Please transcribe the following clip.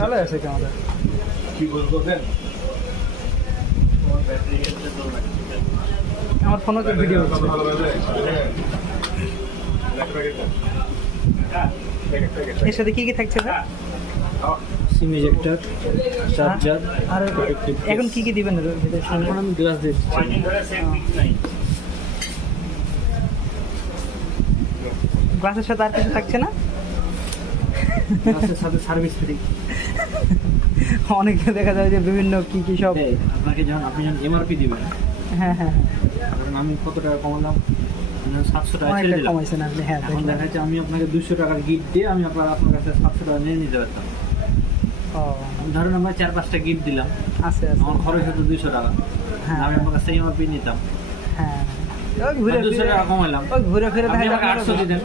ভালো আছে ক্যামেরা। কি বলবো দেন আমার ফোনে তো ভিডিও হচ্ছে। এর সাথে কি কি থাকছে ভাই? সিম ইজেক্টর, চার্জার, আর এখন কি কি দিবেন এর ভিতরে? এখন আমি গ্লাস দিচ্ছি। গ্লাসের সাথে আর কিছু থাকছে না? গ্লাসের সাথে সার্ভিস ফ্রি। অনেকে দেখা যায় যে বিভিন্ন কি কি সব। আপনাকে যখন আপনি যখন এমআরপি দিবেন, হ্যাঁ হ্যাঁ কারণ আমি কত টাকা কমালাম, 700 টাকা ছেড়ে অনেকটা দিলাম। কমাইছেন আপনি। হ্যাঁ এখন দেখা যাচ্ছে আমি আপনাকে 200 টাকার গিফট দিয়ে আমি আপনার কাছে 700 টাকা নিয়ে নিতে পারতাম। ও ধরুন আমরা 4-5টা গিফট দিলাম, আছে আছে। আমার খরচ হতো 200 টাকা। হ্যাঁ। আমি আপনার কাছে এমআরপি নিতাম, হ্যাঁ ওই ঘুরে 200 ফিরে টাকা কমাইলাম, ওই ঘুরে ফিরে আপনি দেখা আমাকে যায় 800 দিতেন।